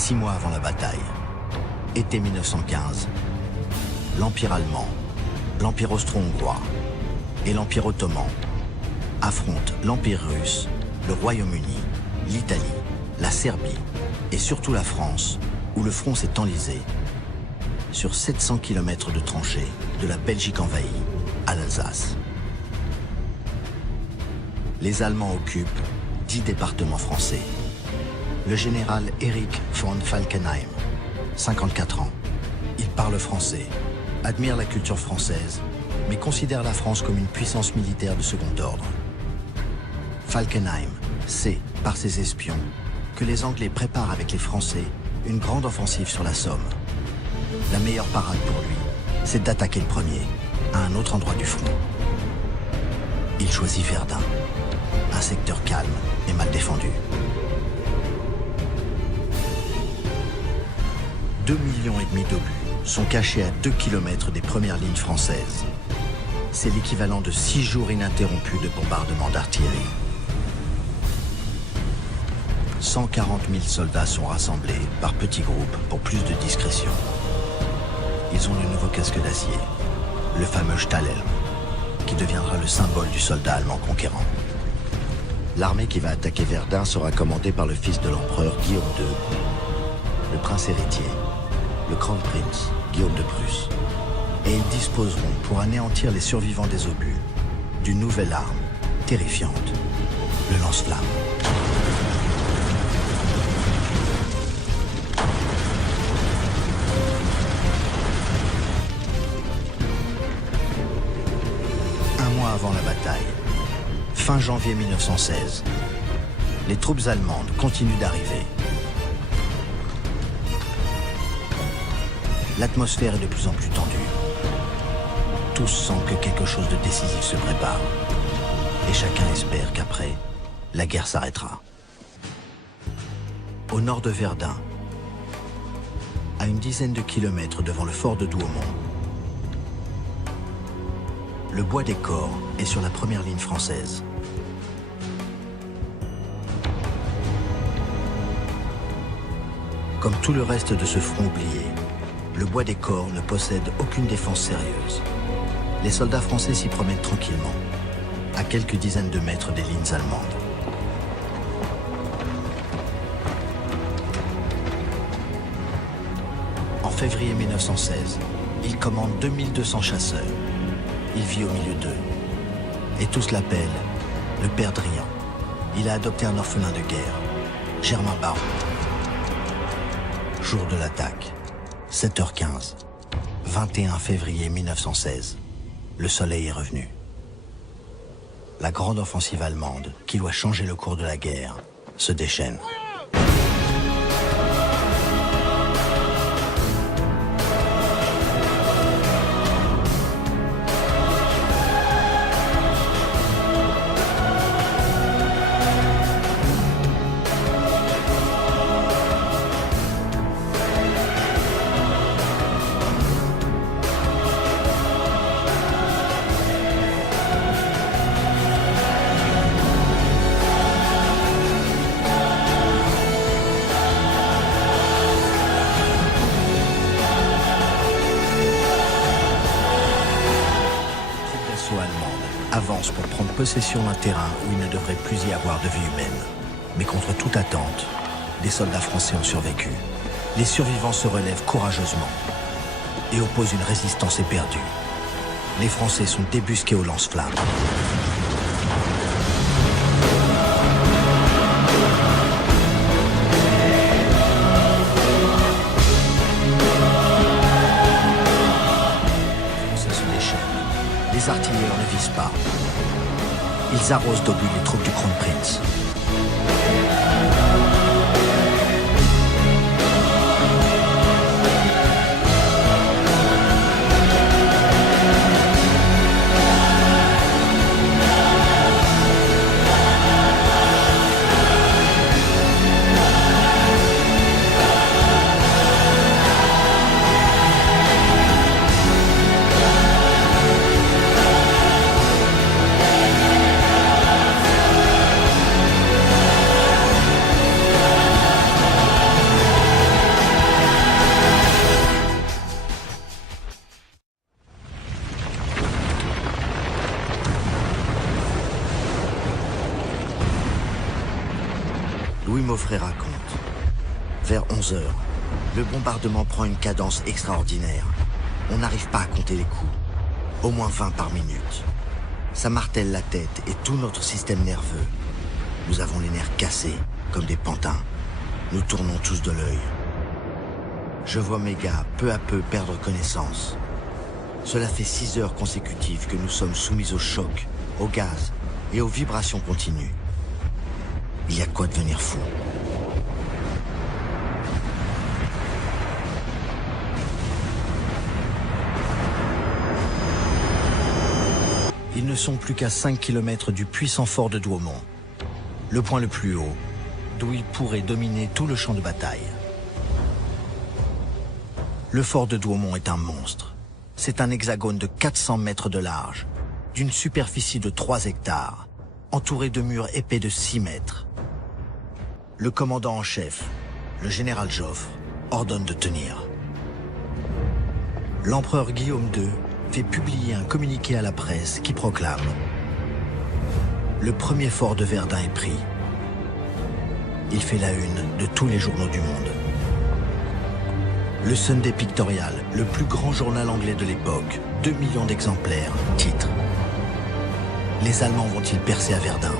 6 mois avant la bataille. Été 1915. L'Empire allemand, l'Empire austro-hongrois et l'Empire ottoman affrontent l'Empire russe, le Royaume-Uni, l'Italie, la Serbie et surtout la France, où le front s'est enlisé sur 700 km de tranchées, de la Belgique envahie à l'Alsace. Les Allemands occupent 10 départements français. Le général Erich von Falkenhayn, 54 ans, il parle français, admire la culture française, mais considère la France comme une puissance militaire de second ordre. Falkenhayn sait, par ses espions, que les Anglais préparent avec les Français une grande offensive sur la Somme. La meilleure parade pour lui, c'est d'attaquer le premier, à un autre endroit du front. Il choisit Verdun, un secteur calme et mal défendu. 2,5 millions d'obus sont cachés à 2 km des premières lignes françaises. C'est l'équivalent de 6 jours ininterrompus de bombardement d'artillerie. 140 000 soldats sont rassemblés par petits groupes pour plus de discrétion. Ils ont le nouveau casque d'acier, le fameux Stahlhelm, qui deviendra le symbole du soldat allemand conquérant. L'armée qui va attaquer Verdun sera commandée par le fils de l'empereur Guillaume II, le prince héritier, le Grand Prince Guillaume de Prusse. Et ils disposeront, pour anéantir les survivants des obus, d'une nouvelle arme terrifiante, le lance-flamme. Avant la bataille, fin janvier 1916, les troupes allemandes continuent d'arriver. L'atmosphère est de plus en plus tendue. Tous sentent que quelque chose de décisif se prépare. Et chacun espère qu'après, la guerre s'arrêtera. Au nord de Verdun, à une dizaine de kilomètres devant le fort de Douaumont, le bois des Corps est sur la première ligne française. Comme tout le reste de ce front oublié, le bois des Corps ne possède aucune défense sérieuse. Les soldats français s'y promènent tranquillement, à quelques dizaines de mètres des lignes allemandes. En février 1916, il commande 2200 chasseurs. Il vit au milieu d'eux. Et tous l'appellent le Père Drian. Il a adopté un orphelin de guerre, Germain Baron. Jour de l'attaque, 7h15, 21 février 1916. Le soleil est revenu. La grande offensive allemande, qui doit changer le cours de la guerre, se déchaîne. Avance pour prendre possession d'un terrain où il ne devrait plus y avoir de vie humaine. Mais contre toute attente, des soldats français ont survécu. Les survivants se relèvent courageusement et opposent une résistance éperdue. Les Français sont débusqués au lance-flammes. Les artilleurs ne visent pas. Ils arrosent d'obus les troupes du Grand Prince. Louis Maufray raconte. Vers 11 heures, le bombardement prend une cadence extraordinaire. On n'arrive pas à compter les coups. Au moins 20 par minute. Ça martèle la tête et tout notre système nerveux. Nous avons les nerfs cassés, comme des pantins. Nous tournons tous de l'œil. Je vois mes gars peu à peu perdre connaissance. Cela fait 6 heures consécutives que nous sommes soumis au choc, au gaz et aux vibrations continues. Il y a quoi devenir fou. Ils ne sont plus qu'à 5 km du puissant fort de Douaumont, le point le plus haut, d'où ils pourraient dominer tout le champ de bataille. Le fort de Douaumont est un monstre. C'est un hexagone de 400 mètres de large, d'une superficie de 3 hectares, entouré de murs épais de 6 mètres. Le commandant en chef, le général Joffre, ordonne de tenir. L'empereur Guillaume II fait publier un communiqué à la presse qui proclame « Le premier fort de Verdun est pris ». Il fait la une de tous les journaux du monde. Le Sunday Pictorial, le plus grand journal anglais de l'époque, 2 millions d'exemplaires, titre « Les Allemands vont-ils percer à Verdun ?»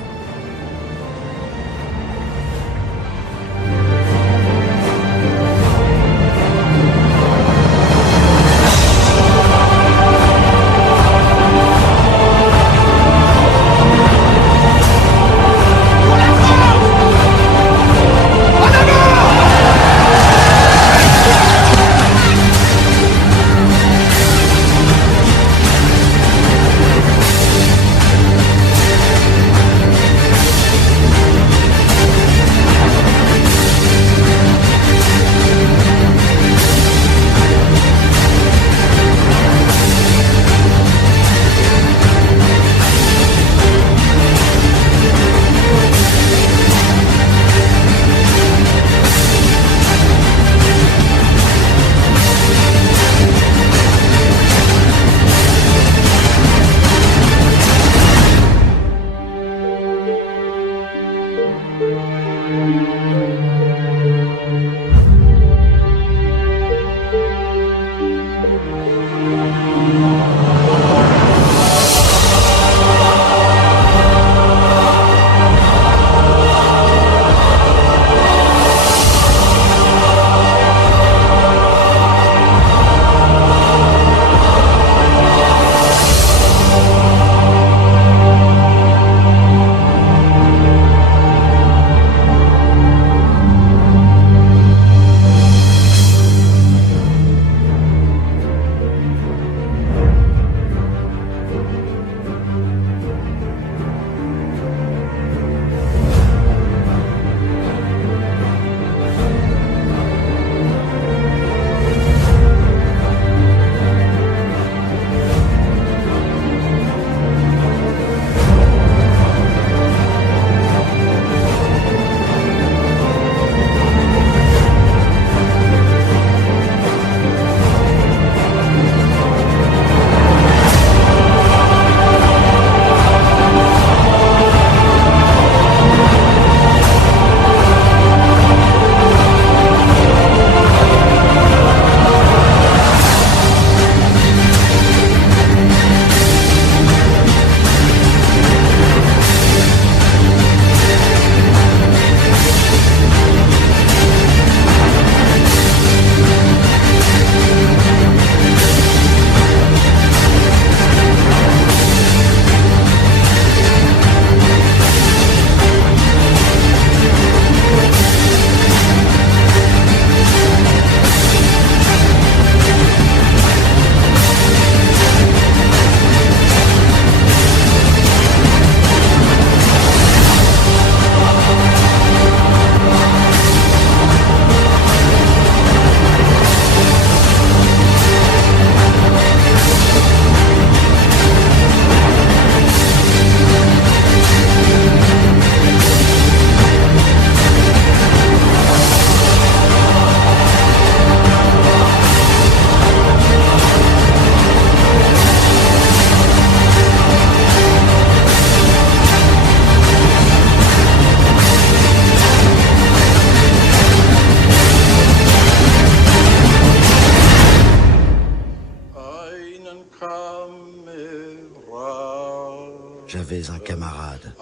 trouverez un camarade.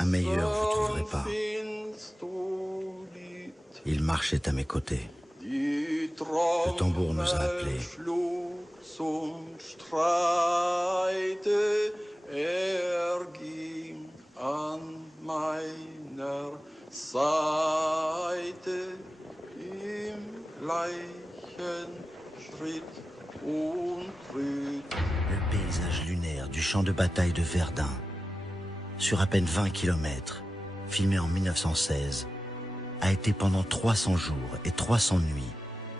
Un meilleur, vous trouverez pas. Il marchait à mes côtés. Le tambour nous a appelés. Le paysage lunaire du champ de bataille de Verdun, sur à peine 20 km, filmé en 1916, a été pendant 300 jours et 300 nuits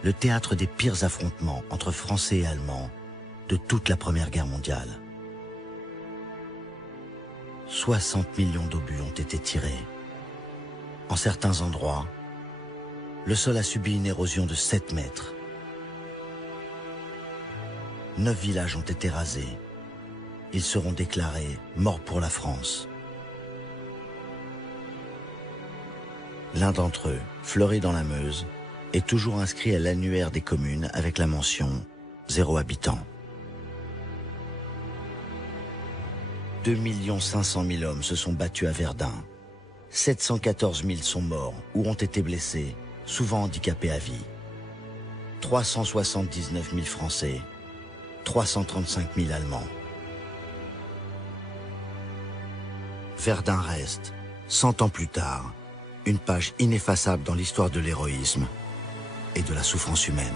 le théâtre des pires affrontements entre Français et Allemands de toute la Première Guerre mondiale. 60 millions d'obus ont été tirés. En certains endroits, le sol a subi une érosion de 7 mètres. 9 villages ont été rasés. Ils seront déclarés morts pour la France. L'un d'entre eux, Fleury dans la Meuse, est toujours inscrit à l'annuaire des communes avec la mention 0 habitant. 2 500 000 hommes se sont battus à Verdun. 714 000 sont morts ou ont été blessés, souvent handicapés à vie. 379 000 Français, 335 000 Allemands. Verdun reste, 100 ans plus tard, une page ineffaçable dans l'histoire de l'héroïsme et de la souffrance humaine.